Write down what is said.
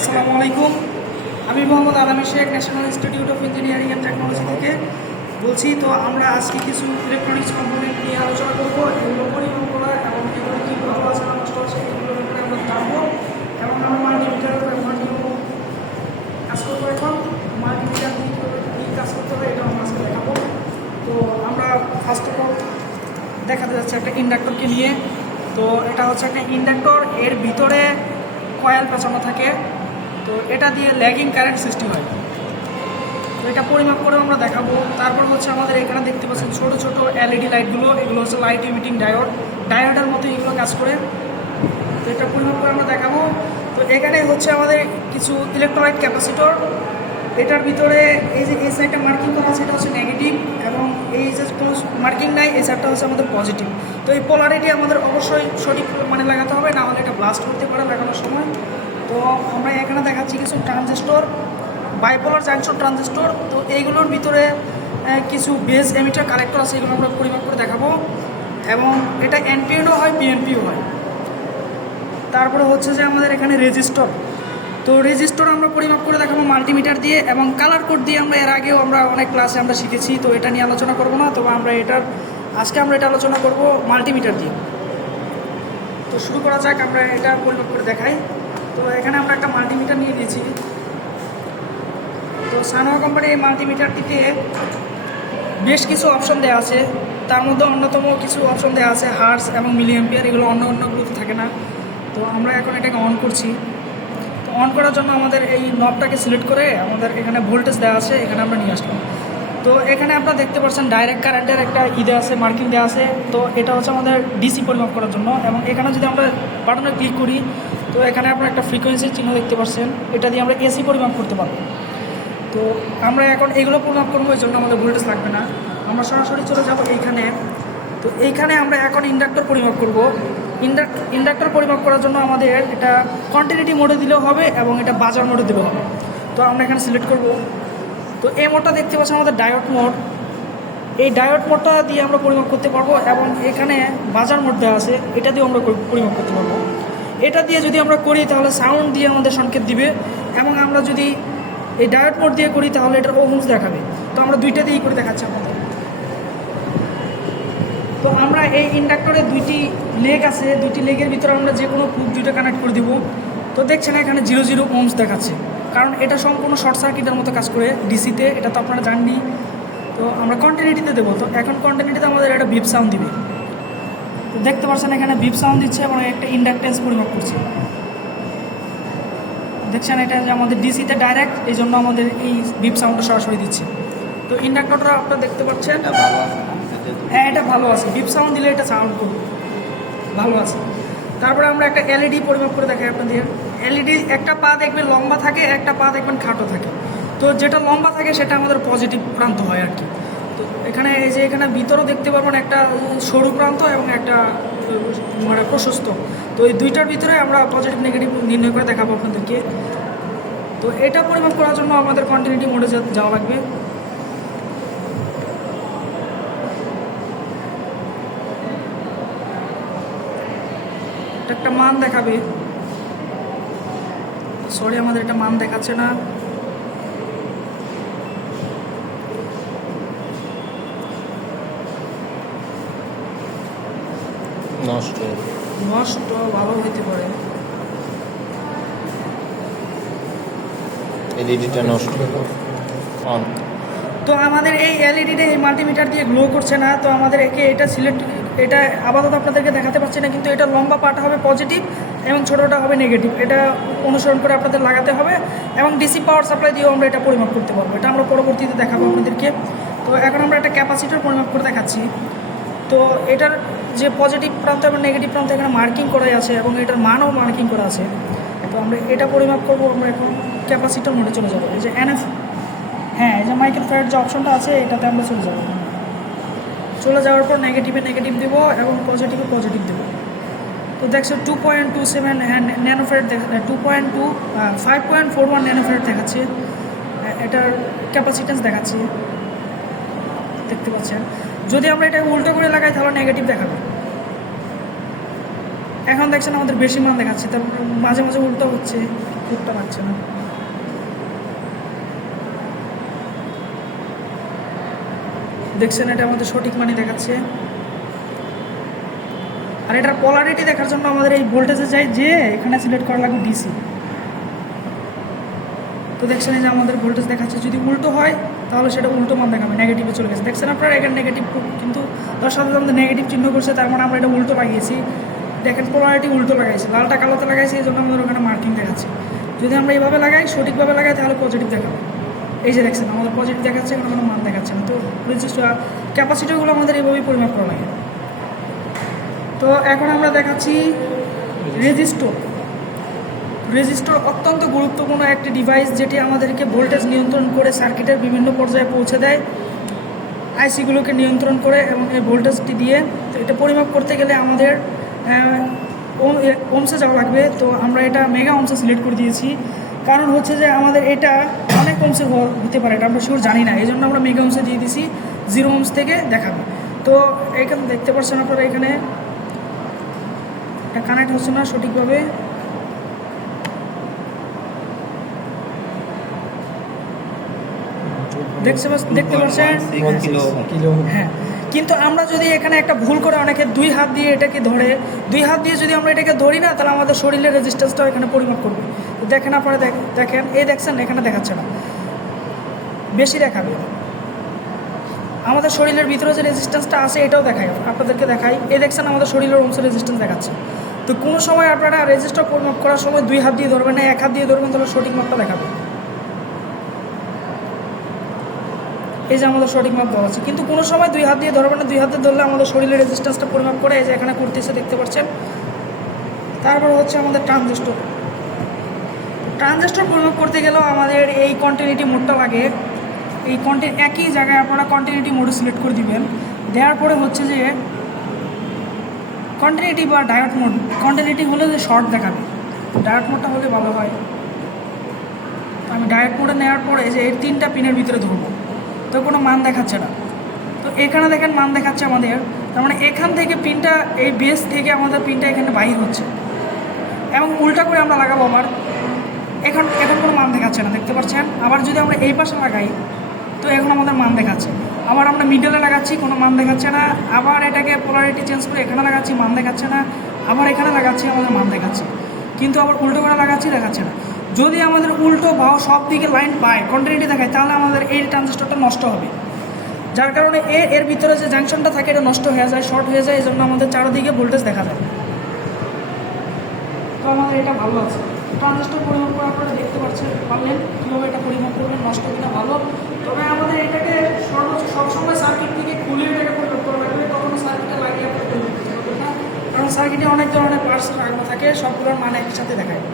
আসসালামু আলাইকুম। আমি Mohammad Alami Sheikh, national institute of engineering and technology থেকে বলছি। তো আমরা আজকে কিছু ইলেকট্রনিক্স কম্পোনেন্ট নিয়ে আলোচনা করবো, এগুলো পরিমাপ করা এবং এগুলো কী ভালো আছে না নষ্ট আছে এগুলোর ব্যাপারে আমরা জানবো এবং আমরা মাল্টিমিটারের ব্যবহার নিয়েও কাজ করবো। এখন মাল্টিমিটার দিয়ে কী কাজ করতে হবে এটা আমরা আজকে দেখাবো। তো আমরা ফার্স্ট অফ অল দেখাতে যাচ্ছি একটা ইন্ডাক্টরকে নিয়ে। তো এটা হচ্ছে একটা ইন্ডাক্টর, এর ভিতরে কয়েল পেঁচানো থাকে। তো এটা দিয়ে ল্যাগিং কারেন্ট সৃষ্টি হয়। তো এটা পরিমাপ করে আমরা দেখাবো। তারপর হচ্ছে আমাদের এখানে দেখতে পাচ্ছেন ছোটো ছোটো এলইডি লাইটগুলো, এগুলো হচ্ছে লাইট ইমিটিং ডায়োডের মতো এগুলো কাজ করে। তো এটা পরিমাপ করে আমরা দেখাবো। তো এখানে হচ্ছে আমাদের কিছু ইলেকট্রোলাইট ক্যাপাসিটর, এটার ভিতরে এই যে এই সাইডটা মার্কিং করা আছে এটা হচ্ছে নেগেটিভ এবং এই যে কোনো মার্কিং নাই এই সাইডটা হচ্ছে আমাদের পজিটিভ। তো এই পোলারিটি আমাদের অবশ্যই সঠিক মানে লাগাতে হবে, না হলে এটা ব্লাস্ট করতে পারে লাগানোর সময়। তো আমরা এখানে দেখাচ্ছি কিছু ট্রানজিস্টর, বাইপোলার জাংশন ট্রানজিস্টর। তো এইগুলোর ভিতরে কিছু বেস এমিটার কালেক্টর আছে, এগুলো আমরা পরিমাপ করে দেখাবো। এবং এটা এনপিএনও হয়, পিএনপিও হয়। তারপরে হচ্ছে যে আমাদের এখানে রেজিস্টর। তো রেজিস্টর আমরা পরিমাপ করে দেখাবো মাল্টিমিটার দিয়ে, এবং কালার কোড দিয়ে আমরা এর আগেও আমরা অনেক ক্লাসে আমরা শিখেছি। তো এটা নিয়ে আলোচনা করব না, তবে আমরা আজকে আমরা এটা আলোচনা করব মাল্টিমিটার দিয়ে। তো শুরু করা যাক, আমরা এটা পরিমাপ করে দেখাই। তো এখানে আমরা একটা মাল্টিমিটার নিয়ে নিয়েছি। তো সানোয়া কোম্পানির এই মাল্টিমিটারটিতে বেশ কিছু অপশন দেওয়া আছে, তার মধ্যে অন্যতম কিছু অপশন দেওয়া আছে হার্স এবং মিলি অ্যাম্পিয়ার, এগুলো অন্যগুলোতে থাকে না। তো আমরা এখন এটাকে অন করছি। তো অন করার জন্য আমাদের এই নবটাকে সিলেক্ট করে আমাদের এখানে ভোল্টেজ দেওয়া আছে, এখানে আমরা নিয়ে আসলাম। তো এখানে আপনারা দেখতে পাচ্ছেন ডাইরেক্ট কারেন্টের একটা দেওয়া আছে, মার্কিং দেওয়া আছে। তো এটা হচ্ছে আমাদের ডিসি পরিমাপ করার জন্য। এবং এখানে যদি আমরা বাটনে ক্লিক করি তো এখানে আপনারা একটা ফ্রিকোয়েন্সির চিহ্ন দেখতে পাচ্ছেন, এটা দিয়ে আমরা এসি পরিমাপ করতে পারবো। তো আমরা এখন এগুলো পরিমাপ করবো, এই জন্য আমাদের ভোল্টেজ লাগবে না, আমরা সরাসরি চলে যাবো এইখানে। তো এইখানে আমরা এখন ইন্ডাক্টর পরিমাপ করব। ইন্ডাক্টর পরিমাপ করার জন্য আমাদের এটা কন্টিনিউটি মোডে দিলেও হবে এবং এটা বাজার মোডে দিলেও হবে। তো আমরা এখানে সিলেক্ট করব। তো এই মোডটা দেখতে পাচ্ছেন আমাদের ডায়োড মোড, এই ডায়োড মোডটা দিয়ে আমরা পরিমাপ করতে পারবো। এবং এখানে বাজার মোড দেওয়া আছে, এটা দিয়ে আমরা পরিমাপ করতে পারবো। এটা দিয়ে যদি আমরা করি তাহলে সাউন্ড দিয়ে আমাদের সংকেত দিবে, এবং আমরা যদি এই ডায়োড মোড দিয়ে করি তাহলে এটার ওহমস দেখাবে। তো আমরা দুইটা দিয়েই করে দেখাচ্ছি আমাদের। তো আমরা এই ইন্ডাক্টরে দুইটি লেগ আছে, দুইটি লেগের ভিতরে আমরা যে কোনো প্লগ দুইটা কানেক্ট করে দিব। তো দেখছেন এখানে 0 ওহমস দেখাচ্ছে, কারণ এটা সম্পূর্ণ শর্ট সার্কিটের মতো কাজ করে ডিসিতে, এটা তো আপনারা জাননি। তো আমরা কন্টিনিউটিতে দেবো। তো এখন কন্টিনিউটিতে আমাদের একটা বিপ সাউন্ড দিবে। তো দেখতে পাচ্ছেন এখানে বিপ সাউন্ড দিচ্ছে এবং একটা ইন্ডাকটেন্স পরিমাপ করছে। দেখছেন এটা যে আমাদের ডিসিতে ডাইরেক্ট, এই জন্য আমাদের এই বিপ সাউন্ডটা সরাসরি দিচ্ছে। তো ইন্ডাক্টরটা আপনারা দেখতে পাচ্ছেন, হ্যাঁ এটা ভালো আছে, বিপ সাউন্ড দিলে এটা সাউন্ড করবে ভালো আছে। তারপরে আমরা একটা এলইডি পরিমাপ করে দেখাই আপনাদের। এলইডি একটা পা দেখবেন লম্বা থাকে, একটা পা দেখবেন খাটো থাকে। তো যেটা লম্বা থাকে সেটা আমাদের পজিটিভ প্রান্ত হয় আর কি। তো এখানে এই যে এখানে ভিতরেও দেখতে পারবেন একটা সরু প্রান্ত এবং একটা মানে প্রশস্ত। তো এই দুইটার ভিতরে আমরা পজিটিভ নেগেটিভ নির্ণয় করে দেখাবো আপনাদেরকে। তো এটা পরিমাপ করার জন্য আমাদের কন্টিনিউটি মোডে যাওয়া লাগবে। একটা মান দেখাবে, সরি আমাদের এটা মান দেখাচ্ছে না। নষ্ট ভালো হইতে পারে, এলইডিটা নষ্ট অন। তো আমাদের এই এলইডিটা এই মাল্টিমিটার দিয়ে গ্লো করছে না। তো আমাদের এটা সিলেক্ট, এটা আপাতত আপনাদেরকে দেখাতে পারছি না, কিন্তু এটা লম্বা পাটা হবে পজিটিভ এবং ছোটোটা হবে নেগেটিভ। এটা অনুসরণ করে আপনাদের লাগাতে হবে এবং ডিসি পাওয়ার সাপ্লাই দিয়েও আমরা এটা পরিমাপ করতে পারবো। এটা আমরা পরবর্তীতে দেখাবো আপনাদেরকে। তো এখন আমরা একটা ক্যাপাসিটর পরিমাপ করে দেখাচ্ছি। তো এটার যে পজিটিভ প্রান্ত এবং নেগেটিভ প্রান্ত এখানে মার্কিং করাই আছে এবং এটার মানও মার্কিং করা আছে। তো আমরা এটা পরিমাপ করবো। আমরা এখন ক্যাপাসিটর মোডে চলে যাবো। এই যে এনএফ, হ্যাঁ এই যে মাইক্রো ফ্যারাড যে অপশনটা আছে এটাতে আমরা চলে যাবো। চলে যাওয়ার পর নেগেটিভে নেগেটিভ দেবো এবং পজিটিভে পজিটিভ দেবো। তো দেখছো 2.27 ন্যানোফ্যারাড 5.41 ন্যানোফ্যারাড দেখাচ্ছে, এটার ক্যাপাসিটেন্স দেখাচ্ছে দেখতে পাচ্ছেন। যদি আমরা এটা উল্টো করে লাগাই তাহলে নেগেটিভ দেখাবে। এখন দেখছেন আমাদের বেশি মান দেখাচ্ছে, তার মাঝে মাঝে উল্টো হচ্ছে। কোডটা পাচ্ছে না। দেখছেন এটা আমাদের সঠিক মানই দেখাচ্ছে। আর এটার পোলারিটি দেখার জন্য আমাদের এই ভোল্টেজে যাই যে এখানে সিলেক্ট করা লাগবে ডিসি। তো দেখছেন এই যে আমাদের ভোল্টেজ দেখাচ্ছে, যদি উল্টো হয় তাহলে সেটা উল্টো মান দেখাবে, নেগেটিভে চলে গেছে। দেখছেন আপনারা এখানে নেগেটিভ, কিন্তু তার সাথে আমাদের নেগেটিভ চিহ্ন করছে, তার মানে আমরা এটা উল্টো লাগিয়েছি। দেখেন পোলারিটি উল্টো লাগাইছি, লালটা কালোতে লাগাইছি, এই জন্য আমাদের ওখানে মার্কিং দেখাচ্ছে। যদি আমরা এইভাবে লাগাই, সঠিকভাবে লাগাই, তাহলে পজিটিভ দেখাবে। এই যে দেখছেন আমাদের পজিটিভ দেখাচ্ছে, এখানে কোনো মান দেখাচ্ছে না। তো রেজিস্টার ক্যাপাসিটিগুলো আমাদের এইভাবেই পরিমাপ করা লাগে। তো এখন আমরা দেখাচ্ছি রেজিস্টর। রেজিস্টর অত্যন্ত গুরুত্বপূর্ণ একটি ডিভাইস, যেটি আমাদেরকে ভোল্টেজ নিয়ন্ত্রণ করে সার্কিটের বিভিন্ন পর্যায়ে পৌঁছে দেয়, আইসিগুলোকে নিয়ন্ত্রণ করে এবং এই ভোল্টেজটি দিয়ে। তো এটা পরিমাপ করতে গেলে আমাদের ওমসে যাওয়া লাগবে। তো আমরা এটা মেগা ওমসে সিলেক্ট করে দিয়েছি, কারণ হচ্ছে যে আমাদের এটা অনেক ওমসে হতে পারে, এটা আমরা শিওর জানি না, এই জন্য আমরা মেগা ওমসে দিয়ে দিয়েছি, 0 ওমস থেকে দেখাবে। তো এখানে দেখতে পাচ্ছেন আপনারা, এখানে এটা কানেক্ট হচ্ছে না সঠিকভাবে। দেখতে পাচ্ছেন, হ্যাঁ। কিন্তু আমরা যদি এখানে একটা ভুল করে, অনেকে 2 হাত দিয়ে এটাকে ধরে, 2 হাত দিয়ে যদি আমরা এটাকে ধরি না, তাহলে আমাদের শরীরের রেজিস্ট্যান্সটাও এখানে পরিমাপ করবে। দেখেন আপনারা, দেখেন এই দেখছেন এখানে দেখাচ্ছে না, বেশি দেখাবে। আমাদের শরীরের ভিতরে যে রেজিস্ট্যান্সটা আছে এটাও দেখায়, আপনাদেরকে দেখাই। এই দেখছেন আমাদের শরীরের ওমসের রেজিস্ট্যান্স দেখাচ্ছে। তো কোনো সময় আপনারা রেজিস্টার পরিমাপ করার সময় 2 হাত দিয়ে ধরবেন না, 1 হাত দিয়ে ধরবেন, তাহলে সঠিক মাপটা দেখাবে। এই যে আমাদের সঠিক মাপ দেওয়া আছে, কিন্তু কোনো সময় 2 হাত দিয়ে ধরবেন না, 2 হাতে ধরলে আমাদের শরীরের রেজিস্ট্যান্সটা পরিমাপ করে এই যে এখানে করতেছে, দেখতে পাচ্ছেন। তারপর হচ্ছে আমাদের ট্রানজিস্টর। ট্রানজিস্টর পরিমাপ করতে গেলেও আমাদের এই কন্টিনিউটি মোডটা লাগে। এই একই জায়গায় আপনারা কন্টিনিউটি মোডে সিলেক্ট করে দিবেন। দেওয়ার পরে হচ্ছে যে কন্টিনিউটি বা ডায়োড মোড। কন্টিনিউটি হলে যে শর্ট দেখাবে, ডায়োড মোডটা হলে ভালো হয়। আমি ডায়োড মোডে নেওয়ার পরে যে এই 3টা পিনের ভিতরে ধরবো, তো কোনো মান দেখাচ্ছে না। তো এখানে দেখেন মান দেখাচ্ছে আমাদের, তার মানে এখান থেকে পিনটা, এই বেস থেকে আমাদের পিনটা এখানে বাইর হচ্ছে, এবং উল্টা করে আমরা লাগাবো আবার। এখন কোনো মান দেখাচ্ছে না, দেখতে পাচ্ছেন। আবার যদি আমরা এই পাশে লাগাই, তো এখন আমাদের মান দেখাচ্ছে। আবার আমরা মিডলে লাগাচ্ছি, কোনো মান দেখাচ্ছে না। আবার এটাকে পোলারিটি চেঞ্জ করে এখানে লাগাচ্ছি, মান দেখাচ্ছে না। আবার এখানে লাগাচ্ছি, আমাদের মান দেখাচ্ছে। কিন্তু আবার উল্টো করে লাগাচ্ছি, দেখাচ্ছে না। যদি আমাদের উল্টো বা সব দিকে লাইন পায়, কন্টিনিউটি দেখায়, তাহলে আমাদের এই ট্রানজিস্টরটা নষ্ট হবে। যার কারণে এর ভিতরে যে জাংশনটা থাকে এটা নষ্ট হয়ে যায়, শর্ট হয়ে যায়, এই জন্য আমাদের চারদিকে ভোল্টেজ দেখা যায়। তো আমাদের এটা ভালো আছে। ট্রানজিস্টর পরিমাপ করে আপনারা দেখতে পারলেন কীভাবে এটা পরিমাপ করবেন, নষ্ট কিনা ভালো। তবে আমাদের এটাকে সবসময় সার্কিট থেকে খুলে এটাকে পরিমাপ করা লাগবে, তখন সার্কিটে লাগিয়ে আপনার পরিমাপ করতে হবে না, কারণ সার্কিটে অনেক ধরনের পার্টস রাখা থাকে, সবগুলোর মান একই সাথে দেখায়।